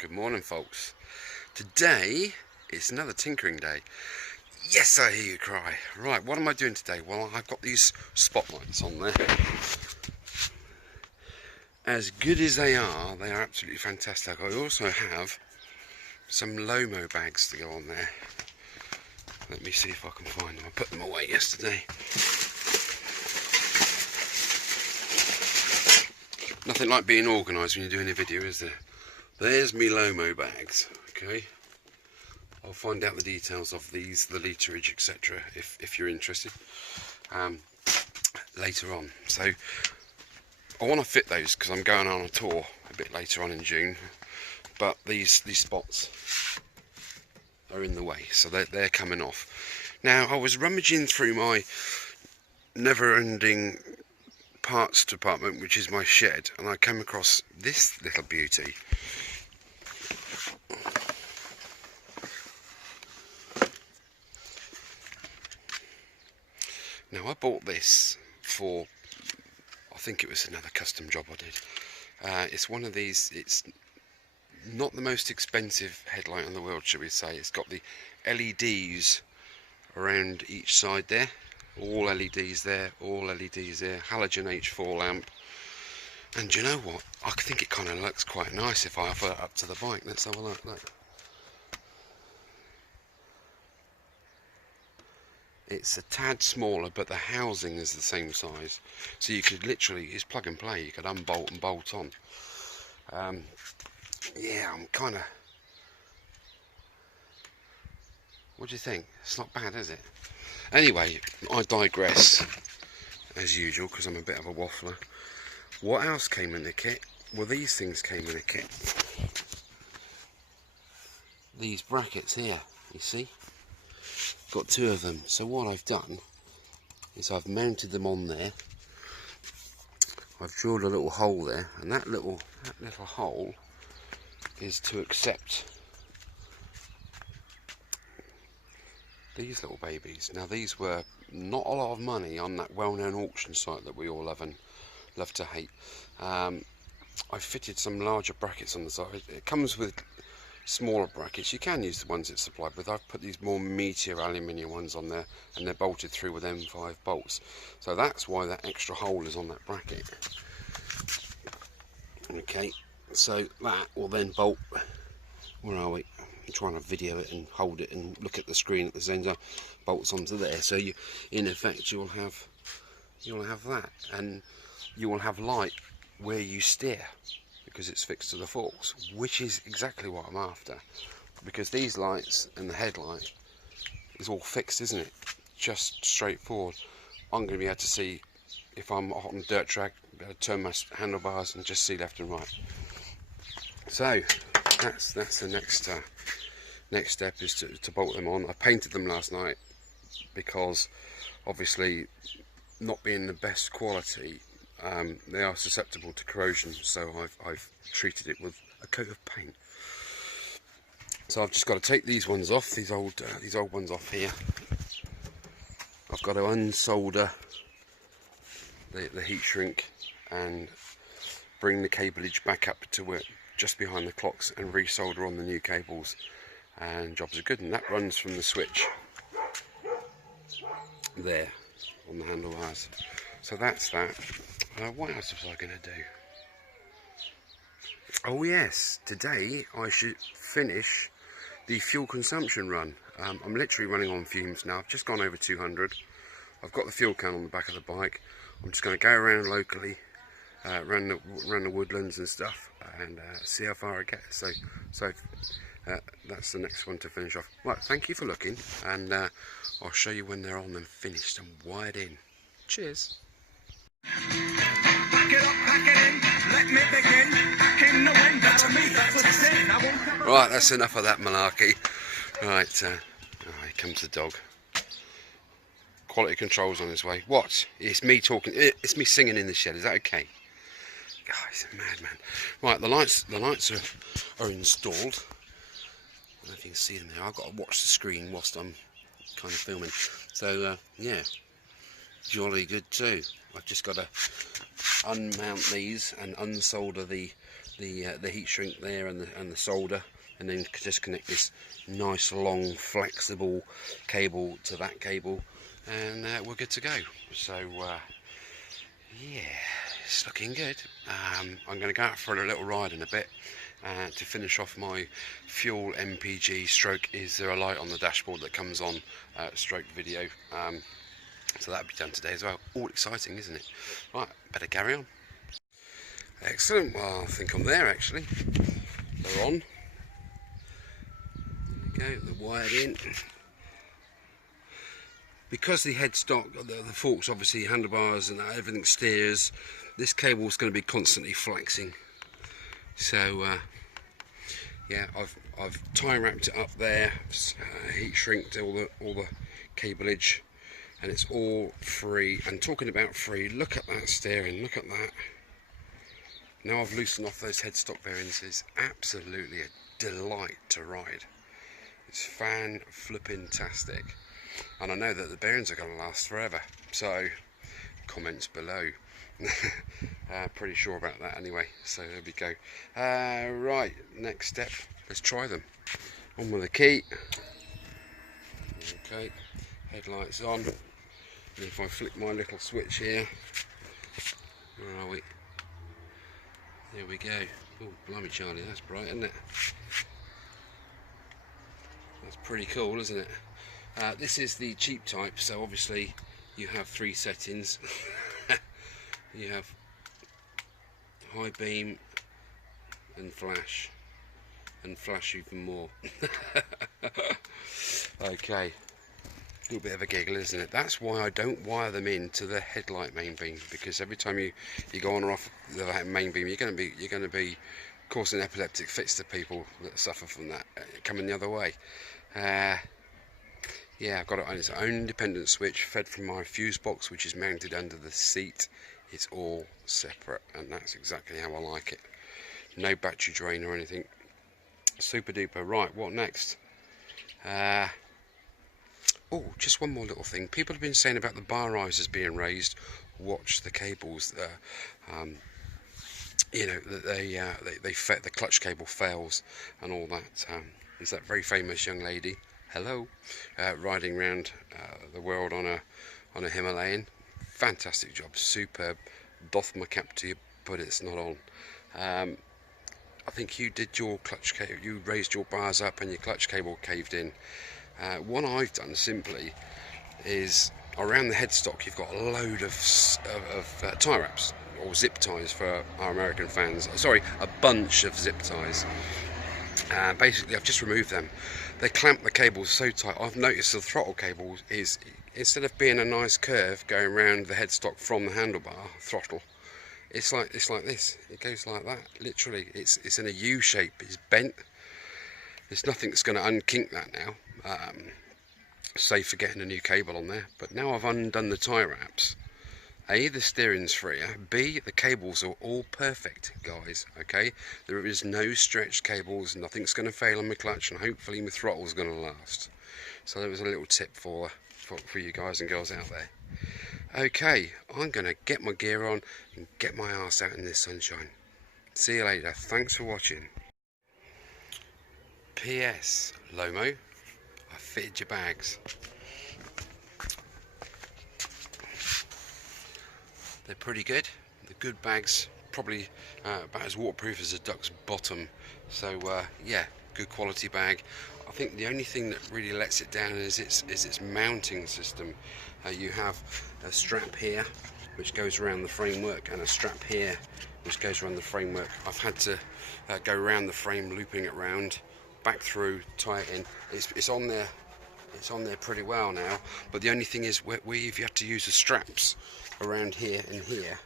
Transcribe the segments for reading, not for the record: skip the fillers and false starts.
Good morning, folks. Today is another tinkering day. Yes, I hear you cry. Right, what am I doing today? Well, I've got these spotlights on there. As good as they are absolutely fantastic. I also have some Lomo bags to go on there. Let me see if I can find them. I put them away yesterday. Nothing like being organised when you're doing a video, is there? There's me Lomo bags, okay? I'll find out the details of these, the literage, etc. if you're interested later on. So I want to fit those because I'm going on a tour a bit later on in June, but these spots are in the way, so they're coming off. Now, I was rummaging through my never-ending parts department, which is my shed, and I came across this little beauty. Now, I bought this for, I think it was another custom job I did. It's one of these, it's not the most expensive headlight in the world, shall we say. It's got the LEDs around each side there. All LEDs there, all LEDs there. Halogen H4 lamp. And do you know what? I think it kind of looks quite nice if I offer it up to the bike. Let's have a look. Look. It's a tad smaller, but the housing is the same size. So you could literally, it's plug and play. You could unbolt and bolt on. Yeah, I'm kind of... What do you think? It's not bad, is it? Anyway, I digress, as usual, because I'm a bit of a waffler. What else came in the kit? Well, these things came in the kit. These brackets here, you see? Got two of them. So what I've done is I've mounted them on there. I've drilled a little hole there, and that little hole is to accept these little babies. Now, these were not a lot of money on that well-known auction site that we all love to hate. I fitted some larger brackets on the side. It comes with smaller brackets. You can use the ones it's supplied with. I've put these more meatier aluminium ones on there, and they're bolted through with M5 bolts. So that's why that extra hole is on that bracket. Okay, so that will then bolt. Where are we? I'm trying to video it and hold it and look at the screen at the same time. Bolts onto there. So you, in effect, you'll have that, and you will have light where you steer, because it's fixed to the forks, which is exactly what I'm after. Because these lights and the headlight is all fixed, isn't it? Just straightforward. I'm going to be able to see if I'm on a dirt track, be able to turn my handlebars and just see left and right. So that's the next step, is to bolt them on. I painted them last night because obviously, not being the best quality, they are susceptible to corrosion, so I've treated it with a coat of paint. So I've just got to take these ones off, these old ones off here. I've got to unsolder the heat shrink and bring the cableage back up to where, just behind the clocks, and resolder on the new cables, and jobs are good. And that runs from the switch there on the handlebars. So that's that. What else was I going to do? Oh yes, today I should finish the fuel consumption run. I'm literally running on fumes now. I've just gone over 200. I've got the fuel can on the back of the bike. I'm just going to go around locally, around the woodlands and stuff, and see how far I get. So that's the next one to finish off. Right, thank you for looking, and I'll show you when they're on and finished and wired in. Cheers. Pack it up, pack it in, let me begin. In the wind, that's a sin. Right, that's enough of that malarkey. Right, here comes the dog. Quality control's on his way. What? It's me talking. It's me singing in the shed. Is that okay? God, he's a madman. Right, the lights are installed. I don't know if you can see them there. I've got to watch the screen whilst I'm kind of filming. So yeah, jolly good too. I've just got to unmount these and unsolder the the heat shrink there and the solder, and then just connect this nice long flexible cable to that cable, and we're good to go. So yeah, it's looking good. I'm going to go out for a little ride in a bit to finish off my fuel MPG stroke. Is there a light on the dashboard that comes on stroke video? So that'll be done today as well. All exciting, isn't it? Right, better carry on. Excellent. Well, I think I'm there actually. They're on. There we go. They're wired in. Because the headstock, the forks, obviously handlebars and everything steers, this cable is going to be constantly flexing. So yeah, I've tie wrapped it up there, heat shrinked all the cableage, and it's all free. And talking about free, look at that steering, look at that. Now I've loosened off those headstock bearings, it's absolutely a delight to ride. It's fan-flipping-tastic. And I know that the bearings are going to last forever, so comments below. Pretty sure about that anyway, so there we go. Right, next step, let's try them. On with the key. Okay, headlights on. And if I flick my little switch here, where are we? There we go. Oh, blimey Charlie, that's bright, isn't it? That's pretty cool, isn't it? This is the cheap type, so obviously you have 3 settings. You have high beam and flash even more. Okay, a little bit of a giggle, isn't it? That's why I don't wire them into the headlight main beam, because every time you go on or off the main beam, you're going to be causing epileptic fits to people that suffer from that coming the other way. Yeah, I've got it on its own independent switch, fed from my fuse box, which is mounted under the seat. It's all separate, and that's exactly how I like it. No battery drain or anything. Super duper. Right, what next? Oh, just one more little thing. People have been saying about the bar risers being raised. Watch the cables. You know that the clutch cable fails and all that. Is that very famous young lady? Hello, riding around the world on a Himalayan. Fantastic job, superb. Doff my cap to you, but it's not on. I think you did your clutch cable. You raised your bars up and your clutch cable caved in. What I've done simply is around the headstock you've got a load of tie wraps, or zip ties for our American fans. Sorry, a bunch of zip ties. Basically I've just removed them. They clamp the cables so tight. I've noticed the throttle cable is, instead of being a nice curve going around the headstock from the handlebar throttle, it's like this. It goes like that. Literally, it's in a U shape. It's bent. There's nothing that's going to unkink that now, save for getting a new cable on there. But now I've undone the tie wraps. A, the steering's freer. B, the cables are all perfect, guys. Okay, there is no stretched cables. Nothing's going to fail on my clutch, and hopefully my throttle's going to last. So there was a little tip for you guys and girls out there. Okay, I'm going to get my gear on and get my arse out in this sunshine. See you later. Thanks for watching. P.S. Lomo, I fitted your bags. They're pretty good. The good bags, probably about as waterproof as a duck's bottom. So yeah, good quality bag. I think the only thing that really lets it down is its mounting system. You have a strap here which goes around the framework, and a strap here which goes around the framework. I've had to go around the frame, looping it round, back through, tie it in. It's on there. It's on there pretty well now, but the only thing is if you have to use the straps around here and here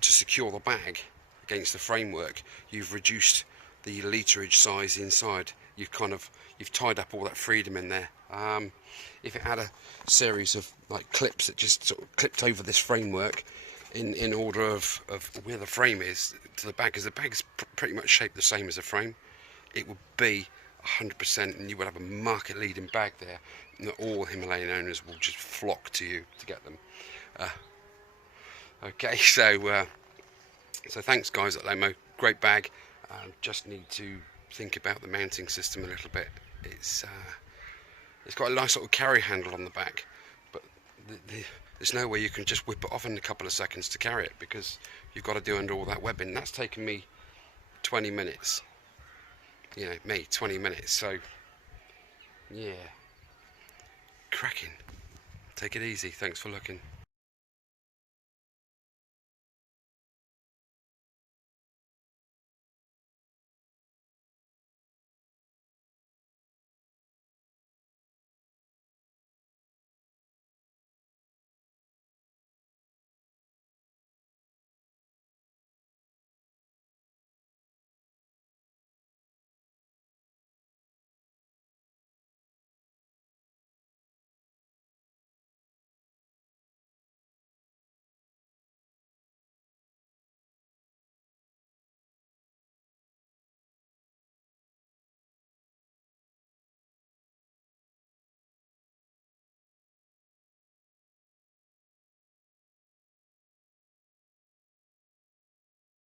to secure the bag against the framework, you've reduced the literage size inside. You've tied up all that freedom in there. If it had a series of like clips that just sort of clipped over this framework in order of where the frame is to the bag, because the bag's pretty much shaped the same as the frame, it would be 100%, and you would have a market leading bag there, and all Himalayan owners will just flock to you to get them. Okay, so thanks guys at Lomo, great bag. Just need to think about the mounting system a little bit. It's got a nice little carry handle on the back, but there's no way you can just whip it off in a couple of seconds to carry it, because you've got to do under all that webbing. That's taken me 20 minutes. 20 minutes. So yeah, cracking. Take it easy. Thanks for looking.